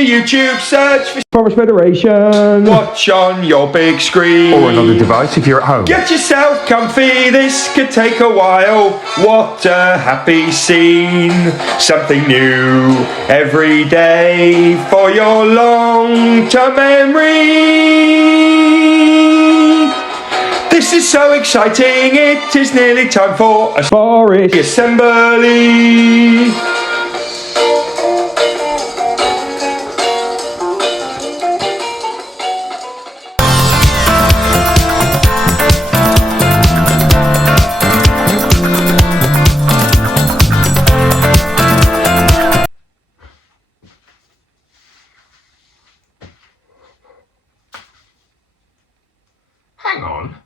your YouTube, search for Forest Federation. watch on your big screen. Or another device if you're at home. Get yourself comfy, this could take a while. What a happy scene. Something new every day for your long-term memory. This is so exciting, it is nearly time for a Forest assembly. Hang on.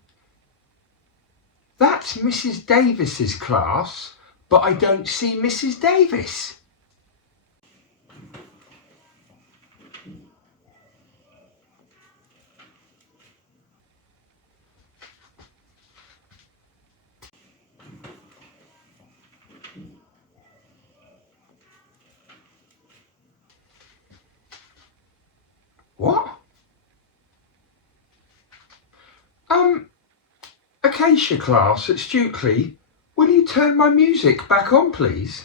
That's Mrs. Davis's class, but I don't see Mrs. Davis. What? Acacia class at Stukely, will you turn my music back on, please?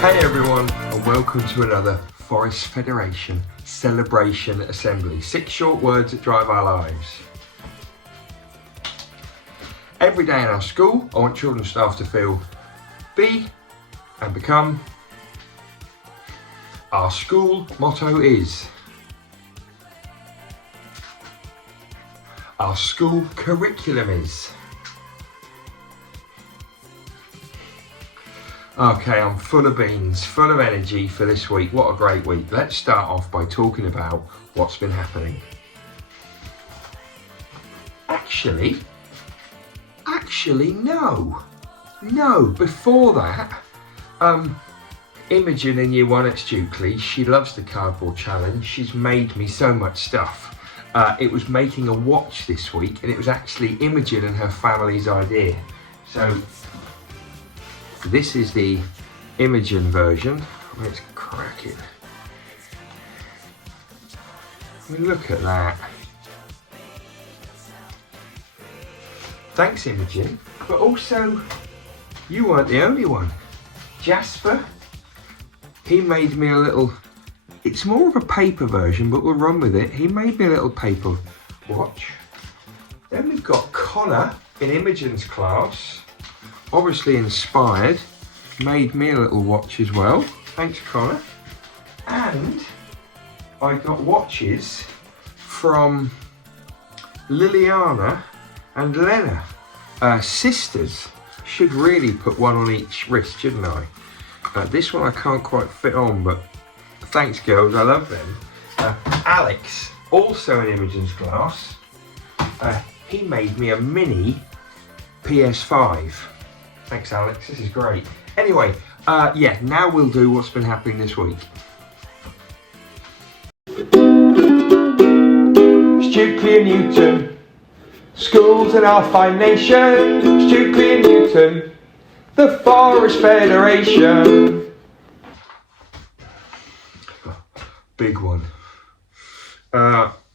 Hey everyone, and welcome to another Forest Federation Celebration Assembly. 6 short words that drive our lives. Every day in our school, I want children and staff to feel, be and become. Our school motto is. Our school curriculum is. Okay, I'm full of beans, full of energy for this week. What a great week. Let's start off by talking about what's been happening. Actually, no. Before that, Imogen in year 1 at Stukely, she loves the cardboard challenge. She's made me so much stuff. It was making a watch this week, and it was actually Imogen and her family's idea. So this is the Imogen version. Let's crack it. I mean, look at that. Thanks, Imogen. But also, you weren't the only one. Jasper, he made me a little, it's more of a paper version, but we'll run with it. He made me a little paper watch. Then we've got Connor in Imogen's class. Obviously inspired, made me a little watch as well. Thanks, Connor. And I got watches from Liliana and Lena, sisters. Should really put one on each wrist, shouldn't I? This one I can't quite fit on, but thanks, girls, I love them. Alex, also in Imogen's class, he made me a mini PS5. Thanks, Alex, this is great. Anyway, yeah, now we'll do what's been happening this week. Stukely and Newton, Schools in our fine nation, Stukely and Newton, the Forest Federation. Big one.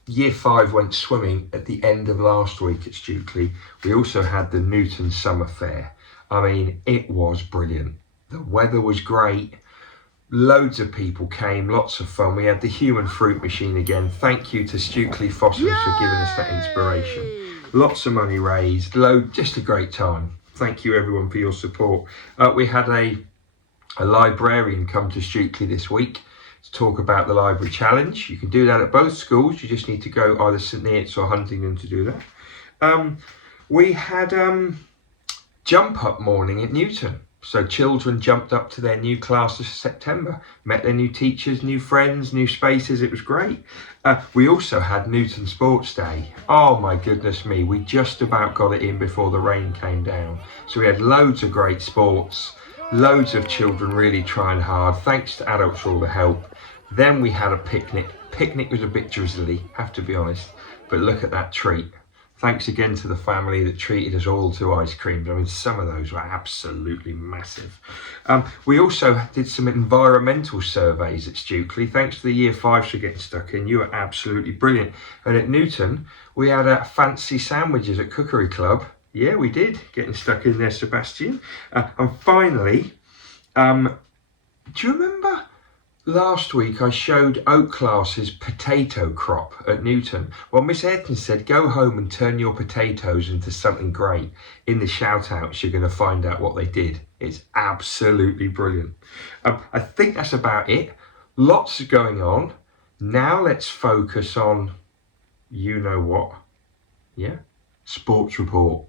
Year 5 went swimming at the end of last week at Stukely. We also had the Newton Summer Fair. I mean, it was brilliant. The weather was great. Loads of people came, lots of fun. We had the human fruit machine again. Thank you to Stukely Fossils for giving us that inspiration. Lots of money raised, just a great time. Thank you everyone for your support. We had a librarian come to Stukely this week to talk about the library challenge. You can do that at both schools. You just need to go either St Neots or Huntingdon to do that. We had jump up morning at Newton. So children jumped up to their new classes for September, met their new teachers, new friends, new spaces. It was great. We also had Newton Sports Day. Oh my goodness me, we just about got it in before the rain came down. So we had loads of great sports, loads of children really trying hard. Thanks to adults for all the help. Then we had a picnic. Picnic was a bit drizzly, have to be honest, but look at that treat. Thanks again to the family that treated us all to ice creams. I mean, some of those were absolutely massive. We also did some environmental surveys at Stukely. Thanks to the Year 5s for getting stuck in. You were absolutely brilliant. And at Newton, we had fancy sandwiches at Cookery Club. Yeah, we did, getting stuck in there, Sebastian. And finally, do you remember last week I showed Oak Class's potato crop at Newton? Well, Miss Ayrton said, go home and turn your potatoes into something great. In the shout outs, you're going to find out what they did. It's absolutely brilliant. I think that's about it. Lots going on. Now let's focus on, you know what? Yeah, Sports Report.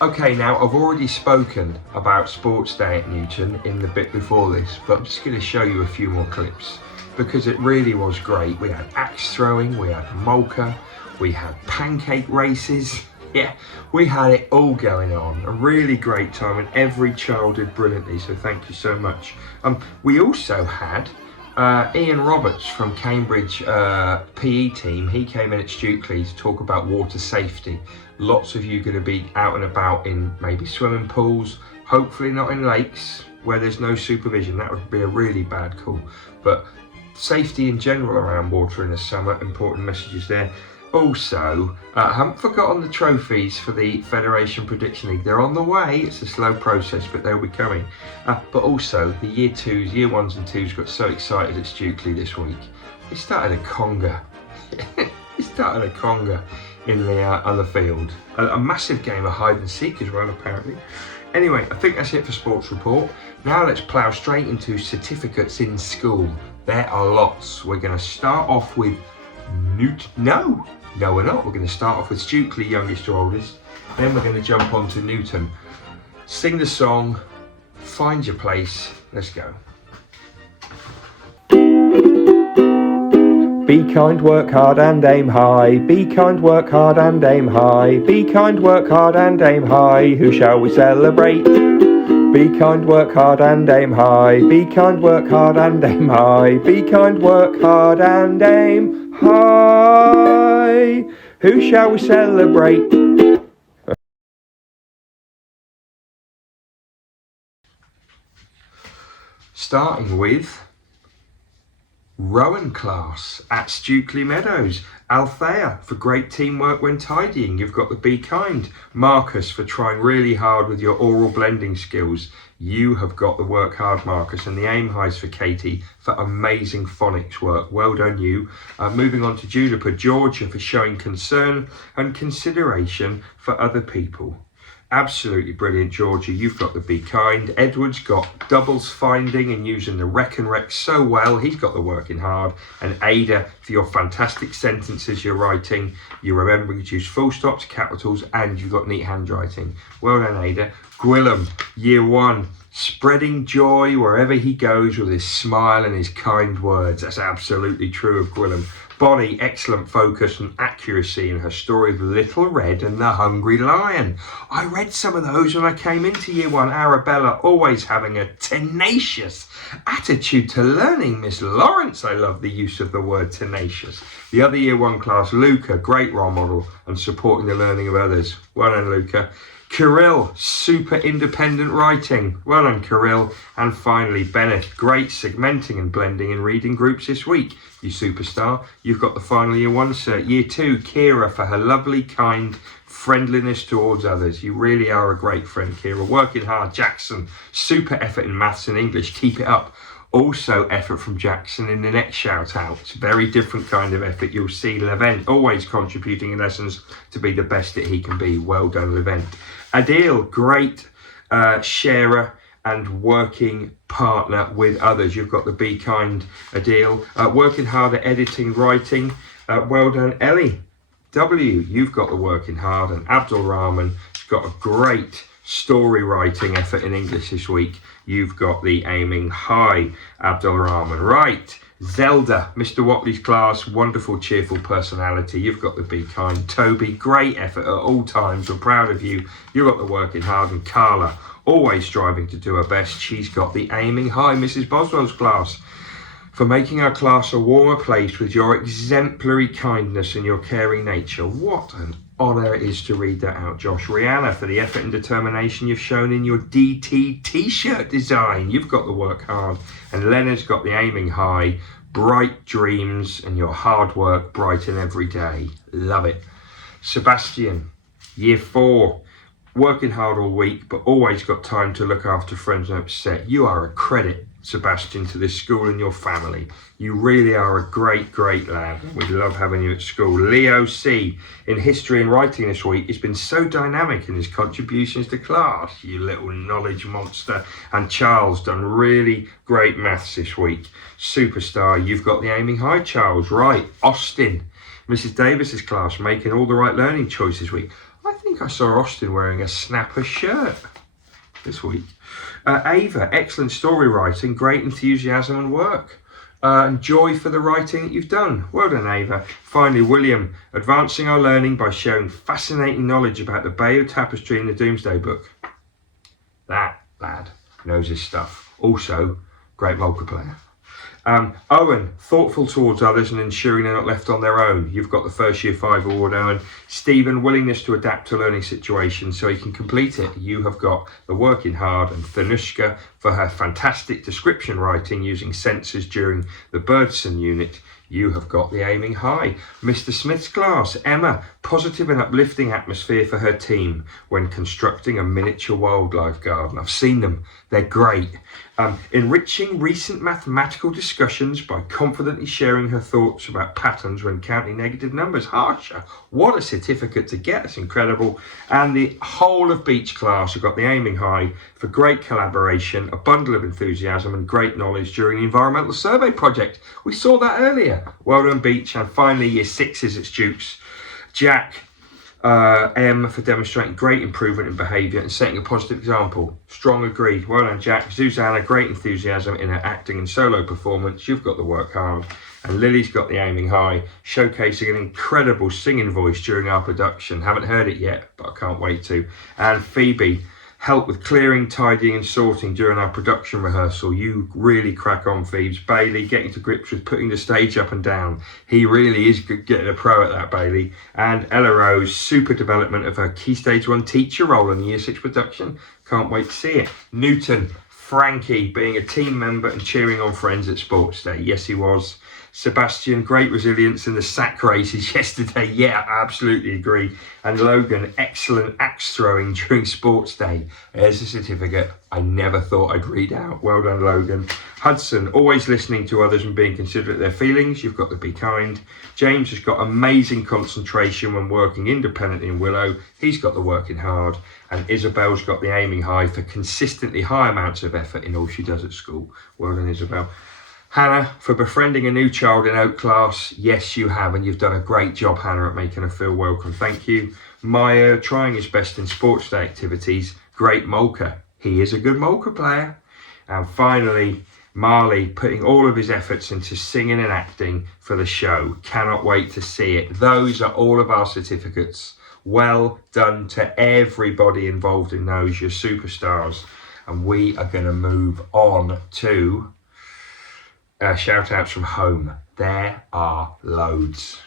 Okay, now I've already spoken about Sports Day at Newton in the bit before this, but I'm just going to show you a few more clips because it really was great. We had axe throwing, we had mulka, we had pancake races. Yeah, we had it all going on. A really great time and every child did brilliantly, so thank you so much. We also had Ian Roberts from Cambridge PE team. He came in at Stukely to talk about water safety. Lots of you going to be out and about in maybe swimming pools, hopefully not in lakes where there's no supervision. That would be a really bad call. But safety in general around water in the summer, important messages there. Also, I haven't forgotten the trophies for the Federation Prediction League. They're on the way. It's a slow process, but they'll be coming. But also, the Year 2s, Year 1s and 2s got so excited at Stukely this week. They started a conga. They started a conga in the on the field. A massive game of hide and seek as well, apparently. Anyway, I think that's it for Sports Report. Now let's plough straight into certificates in school. There are lots. We're going to start off with No, we're not. We're going to start off with Stukely, youngest to oldest. Then we're going to jump on to Newton. Sing the song, find your place. Let's go. Be kind, work hard and aim high. Be kind, work hard and aim high. Be kind, work hard and aim high. Who shall we celebrate? Be kind, work hard and aim high. Be kind, work hard and aim high. Be kind, work hard and aim high. Who shall we celebrate? Starting with Rowan class at Stukely Meadows. Althea for great teamwork when tidying. You've got the Be Kind. Marcus for trying really hard with your oral blending skills. You have got the Work Hard, Marcus. And the Aim Highs for Katie for amazing phonics work. Well done, you. Moving on to Juniper. Georgia for showing concern and consideration for other people. Absolutely brilliant, Georgia. You've got the Be Kind. Edward's got doubles finding and using the Rec and Rec so well. He's got the working hard. And Ada for your fantastic sentences you're writing. You're remembering to use full stops, capitals, and you've got neat handwriting. Well done, Ada. Gwilym, Year 1. spreading joy wherever he goes with his smile and his kind words. That's absolutely true of Gwilym. Bonnie, excellent focus and accuracy in her story of Little Red and the Hungry Lion. I read some of those when I came into year one. Arabella, always having a tenacious attitude to learning. Miss Lawrence, I love the use of the word tenacious. The other year one class, Luca, great role model and supporting the learning of others. Well done, Luca. Kirill, super independent writing. Well done, Kirill. And finally, Bennett, great segmenting and blending in reading groups this week. You superstar. You've got the final year one cert. Year two, Kira, for her lovely, kind friendliness towards others. You really are a great friend, Kira. Working hard. Jackson, super effort in maths and English. Keep it up. Also effort from Jackson in the next shout out. It's a very different kind of effort. You'll see Levent always contributing in lessons to be the best that he can be. Well done, Levent. Adil, great sharer and working partner with others. You've got the Be Kind, Adil. Working hard at editing, writing. Well done, Ellie. W, you've got the working hard, and Abdul Rahman has got a great story writing effort in English this week. You've got the aiming high, Abdul Rahman. Right, Zelda, Mr. Watley's class, wonderful, cheerful personality. You've got the Be Kind. Toby, great effort at all times. We're proud of you. You've got the working hard. And Carla, always striving to do her best. She's got the aiming high, Mrs. Boswell's class. For making our class a warmer place with your exemplary kindness and your caring nature. What an honour it is to read that out, Josh. Rihanna, for the effort and determination you've shown in your DT t-shirt design. You've got the work hard. And Leonard's got the aiming high, bright dreams, and your hard work brighten every day. Love it. Sebastian, year 4. Working hard all week, but always got time to look after friends and upset. You are a credit, Sebastian, to this school and your family. You really are a great, great lad. We love having you at school. Leo C, in history and writing this week, has been so dynamic in his contributions to class. You little knowledge monster. And Charles, done really great maths this week. Superstar, you've got the aiming high, Charles. Right, Austin, Mrs. Davis's class, making all the right learning choices this week. I think I saw Austin wearing a Snapper shirt this week. Ava, excellent story writing, great enthusiasm and work. And joy for the writing that you've done. Well done, Ava. Finally, William, advancing our learning by sharing fascinating knowledge about the Bayeux Tapestry in the Doomsday Book. That lad knows his stuff. Also, great multiplayer. Owen, thoughtful towards others and ensuring they're not left on their own. You've got the first year 5 award, Owen. Stephen, willingness to adapt to learning situations so he can complete it. You have got the working hard. And Thanushka for her fantastic description writing using sensors during the Birdson unit. You have got the aiming high. Mr. Smith's class, Emma, positive and uplifting atmosphere for her team when constructing a miniature wildlife garden. I've seen them, they're great. Enriching recent mathematical discussions by confidently sharing her thoughts about patterns when counting negative numbers. Harsha, what a certificate to get, it's incredible. And the whole of Beach class have got the aiming high for great collaboration, a bundle of enthusiasm and great knowledge during the environmental survey project. We saw that earlier. Well done, Beach. And finally, year 6s at Stukes. Jack, M, for demonstrating great improvement in behaviour and setting a positive example. Strong agreed. Well done, Jack. Susanna, great enthusiasm in her acting and solo performance. You've got the work hard. And Lily's got the aiming high, showcasing an incredible singing voice during our production. Haven't heard it yet, but I can't wait to. And Phoebe, help with clearing, tidying and sorting during our production rehearsal. You really crack on, Phoebes. Bailey, getting to grips with putting the stage up and down. He really is getting a pro at that, Bailey. And Ella Rose, super development of her Key Stage 1 teacher role in the Year 6 production. Can't wait to see it. Newton, Frankie, being a team member and cheering on friends at Sports Day. Yes, he was. Sebastian, great resilience in the sack races yesterday. Yeah, I absolutely agree. And Logan, excellent axe throwing during Sports Day. There's a certificate I never thought I'd read out. Well done, Logan. Hudson, always listening to others and being considerate of their feelings. You've got to be kind. James has got amazing concentration when working independently in Willow. He's got the working hard. And Isabel's got the aiming high for consistently high amounts of effort in all she does at school. Well done, Isabel. Hannah, for befriending a new child in Oak class. Yes, you have, and you've done a great job, Hannah, at making her feel welcome. Thank you. Maya, trying his best in sports day activities. Great Molka. He is a good Molka player. And finally, Marley putting all of his efforts into singing and acting for the show. Cannot wait to see it. Those are all of our certificates. Well done to everybody involved in those, your superstars. And we are going to move on to shout outs from home. There are loads.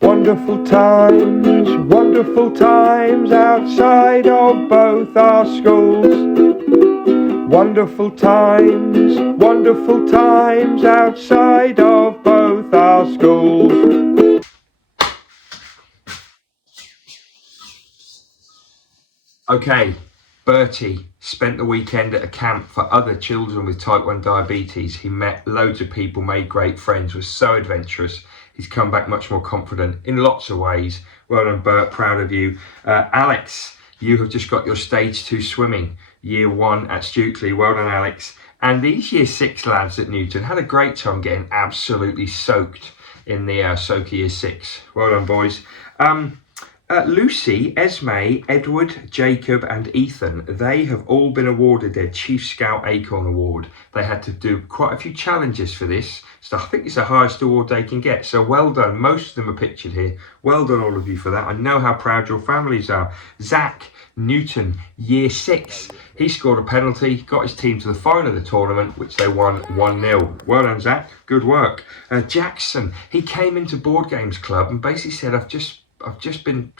Wonderful times outside of both our schools. Wonderful times outside of both our schools. Okay, Bertie spent the weekend at a camp for other children with type 1 diabetes. He met loads of people, made great friends, was so adventurous. He's come back much more confident in lots of ways. Well done, Bert, proud of you. Alex, you have just got your stage 2 swimming, year 1 at Stukely. Well done, Alex. And these year 6 lads at Newton had a great time getting absolutely soaked in the Soaker year 6. Well done, boys. Lucy, Esme, Edward, Jacob and Ethan, they have all been awarded their Chief Scout Acorn Award. They had to do quite a few challenges for this, so I think it's the highest award they can get. So well done. Most of them are pictured here. Well done, all of you, for that. I know how proud your families are. Zach, Newton, year 6. He scored a penalty, got his team to the final of the tournament, which they won 1-0. Well done, Zach. Good work. Jackson, he came into Board Games Club and basically said, I've just been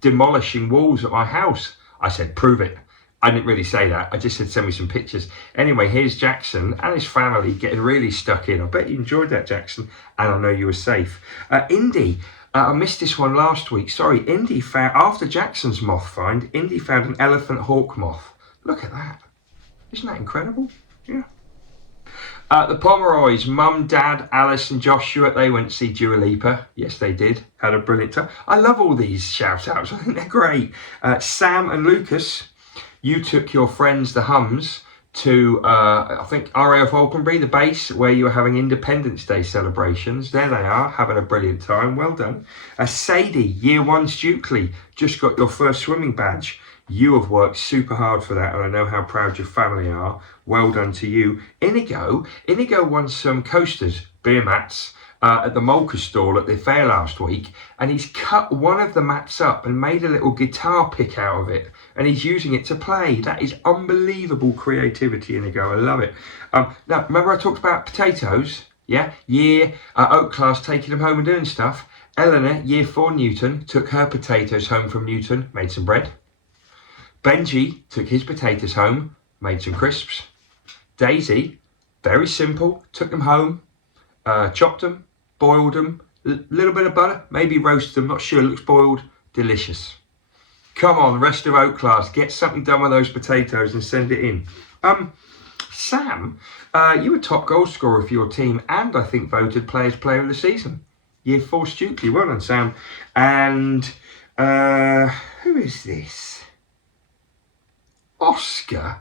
demolishing walls at my house. I said, prove it. I didn't really say that. I just said, send me some pictures. Anyway, here's Jackson and his family getting really stuck in. I bet you enjoyed that, Jackson. And I know you were safe. Indy, I missed this one last week. Sorry, Indy found, after Jackson's moth find, Indy found an elephant hawk moth. Look at that. Isn't that incredible? Yeah. The Pomeroys, Mum, Dad, Alice and Joshua, they went to see Dua Lipa. Yes, they did. Had a brilliant time. I love all these shout-outs. I think they're great. Sam and Lucas, you took your friends, the Hums, to, I think, RAF Falconbury, the base, where you were having Independence Day celebrations. There they are, having a brilliant time. Well done. Sadie, year 1 Stukely, just got your first swimming badge. You have worked super hard for that, and I know how proud your family are. Well done to you. Inigo won some coasters, beer mats, at the Molka stall at the fair last week, and he's cut one of the mats up and made a little guitar pick out of it, and he's using it to play. That is unbelievable creativity, Inigo. I love it. Now, remember I talked about potatoes? Yeah? Oak class taking them home and doing stuff. Eleanor, year 4 Newton, took her potatoes home from Newton, made some bread. Benji took his potatoes home, made some crisps. Daisy, very simple, took them home, chopped them, boiled them, little bit of butter, maybe roasted them, not sure, looks boiled, delicious. Come on, rest of Oak class, get something done with those potatoes and send it in. Sam, you were top goal scorer for your team and I think voted Players Player of the Season. Year 4 Stukely, well done, Sam. And who is this? Oscar,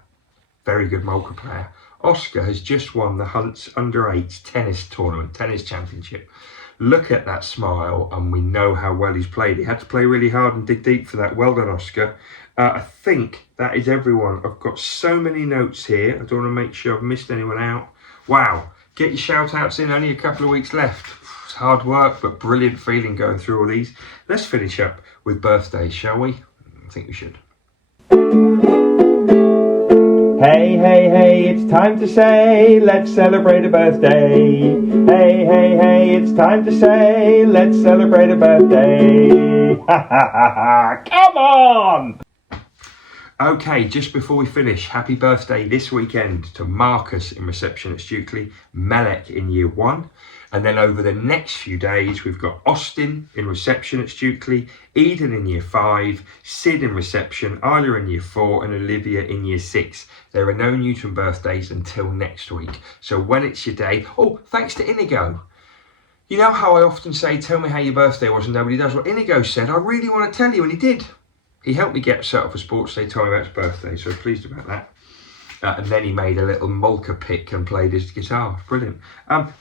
very good Molka player. Oscar has just won the Hunts Under-8 tennis tournament, tennis championship. Look at that smile, and we know how well he's played. He had to play really hard and dig deep for that. Well done, Oscar. I think that is everyone. I've got so many notes here. I don't want to make sure I've missed anyone out. Wow, get your shout-outs in. Only a couple of weeks left. It's hard work, but brilliant feeling going through all these. Let's finish up with birthdays, shall we? I think we should. Hey, hey, hey, it's time to say, let's celebrate a birthday. Hey, hey, hey, it's time to say, let's celebrate a birthday. Ha, ha, ha, ha, come on! Okay, just before we finish, happy birthday this weekend to Marcus in reception at Stukely, Melek in year 1. And then over the next few days, we've got Austin in reception at Stukely, Eden in year 5, Sid in reception, Isla in year 4, and Olivia in year 6. There are no Newton birthdays until next week. So when it's your day, oh, thanks to Inigo. You know how I often say, tell me how your birthday was and nobody does? Well, Inigo said, I really want to tell you, and he did. He helped me get set up for Sports Day time about his birthday, so pleased about that. And then he made a little Molka pick and played his guitar. Brilliant.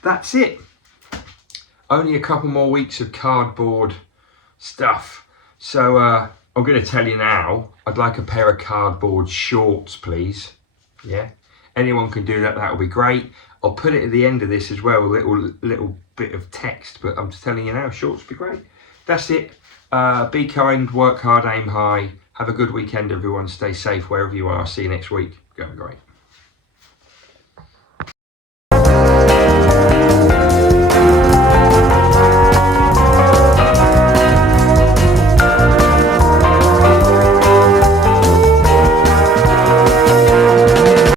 That's it. Only a couple more weeks of cardboard stuff. So I'm going to tell you now, I'd like a pair of cardboard shorts, please. Yeah, anyone can do that, that will be great. I'll put it at the end of this as well, a little bit of text, but I'm just telling you now, shorts would be great. That's it. Be kind, work hard, aim high. Have a good weekend, everyone. Stay safe wherever you are. See you next week. Go great.